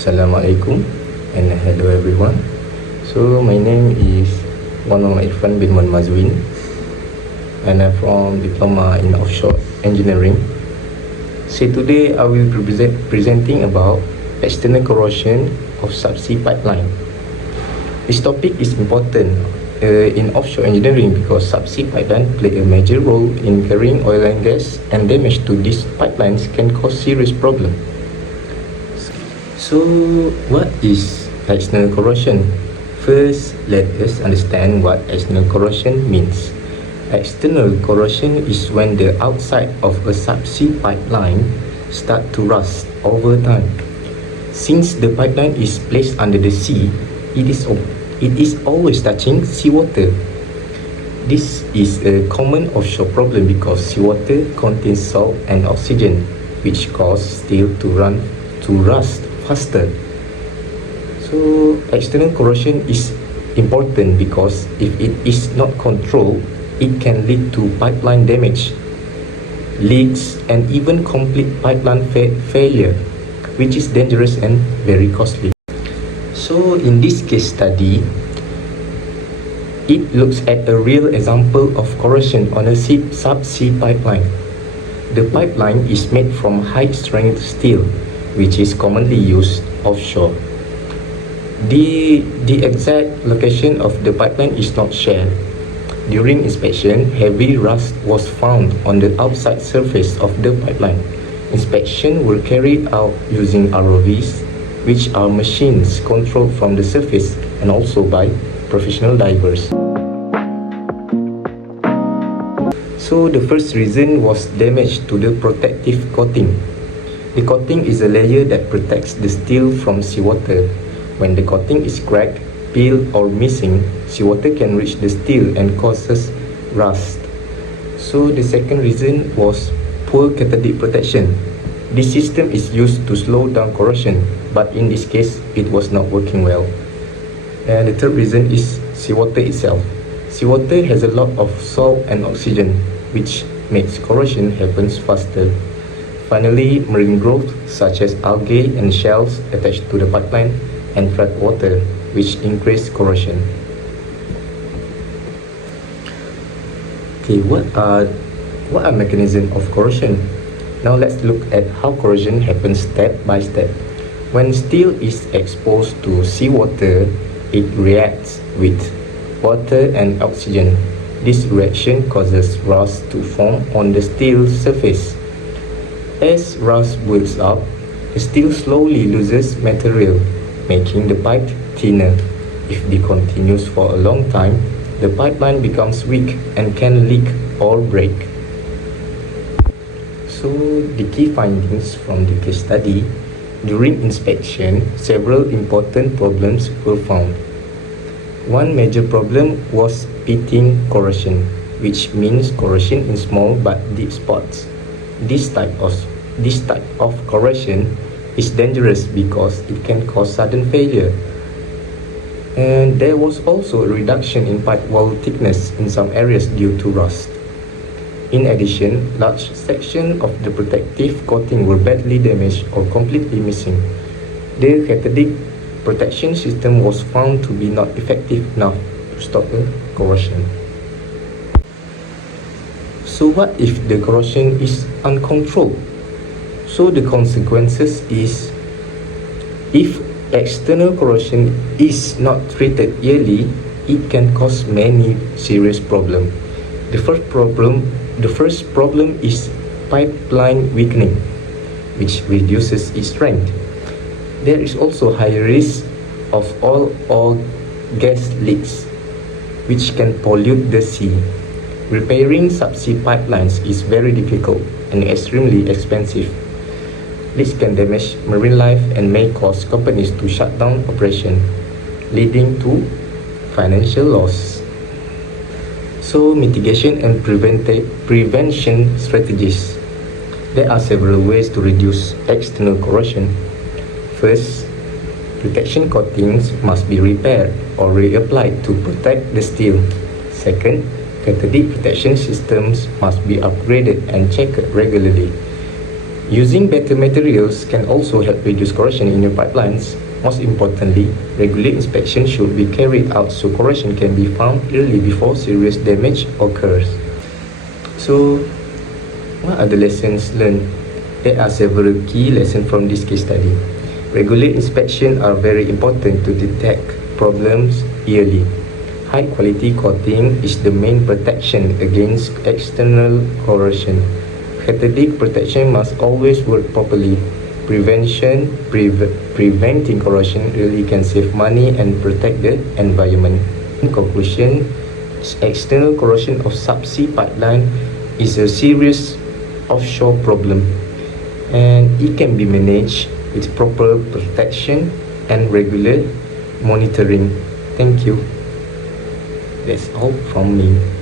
Assalamualaikum and hello everyone. So my name is Muhammad Irfan bin Mazwin and I'm from Diploma in Offshore Engineering. So today I will be presenting about external corrosion of subsea pipeline. This topic is important in offshore engineering because subsea pipeline play a major role in carrying oil and gas, and damage to these pipelines can cause serious problems. So what is external corrosion? First, let us understand what external corrosion means. External corrosion is when the outside of a subsea pipeline start to rust over time. Since the pipeline is placed under the sea, it is always touching seawater. This is a common offshore problem because seawater contains salt and oxygen, which cause steel to rust faster. So external corrosion is important because if it is not controlled, it can lead to pipeline damage, leaks, and even complete pipeline failure, which is dangerous and very costly. So in this case study, it looks at a real example of corrosion on a subsea pipeline. The pipeline is made from high-strength steel, which is commonly used offshore. The exact location of the pipeline is not shared. During inspection, heavy rust was found on the outside surface of the pipeline. Inspection were carried out using ROVs, which are machines controlled from the surface and also by professional divers. So the first reason was damage to the protective coating. The coating is a layer that protects the steel from seawater. When the coating is cracked, peeled, or missing, seawater can reach the steel and causes rust. So the second reason was poor cathodic protection. This system is used to slow down corrosion, but in this case, it was not working well. And the third reason is seawater itself. Seawater has a lot of salt and oxygen, which makes corrosion happen faster. Finally, marine growth such as algae and shells attached to the pipeline and trapped water, which increase corrosion. Okay, what are mechanisms of corrosion? Now let's look at how corrosion happens step by step. When steel is exposed to seawater, it reacts with water and oxygen. This reaction causes rust to form on the steel surface. As rust builds up, the steel slowly loses material, making the pipe thinner. If it continues for a long time, the pipeline becomes weak and can leak or break. So the key findings from the case study: during inspection, several important problems were found. One major problem was pitting corrosion, which means corrosion in small but deep spots. This type of corrosion is dangerous because it can cause sudden failure. And there was also a reduction in pipe wall thickness in some areas due to rust. In addition, large sections of the protective coating were badly damaged or completely missing. The cathodic protection system was found to be not effective enough to stop the corrosion. So what if the corrosion is uncontrolled? So the consequences is, if external corrosion is not treated early, it can cause many serious problems. The first problem is pipeline weakening, which reduces its strength. There is also high risk of oil or gas leaks, which can pollute the sea. Repairing subsea pipelines is very difficult and extremely expensive. This can damage marine life and may cause companies to shut down operation, leading to financial loss. So mitigation and prevention strategies. There are several ways to reduce external corrosion. First, protection coatings must be repaired or reapplied to protect the steel. Second, cathodic protection systems must be upgraded and checked regularly. Using better materials can also help reduce corrosion in your pipelines. Most importantly, regular inspection should be carried out so corrosion can be found early before serious damage occurs. So, what are the lessons learned? There are several key lessons from this case study. Regular inspections are very important to detect problems early. High quality coating is the main protection against external corrosion. Cathodic protection must always work properly. Preventing corrosion really can save money and protect the environment. In conclusion, external corrosion of subsea pipeline is a serious offshore problem, and it can be managed with proper protection and regular monitoring. Thank you. That's all from me.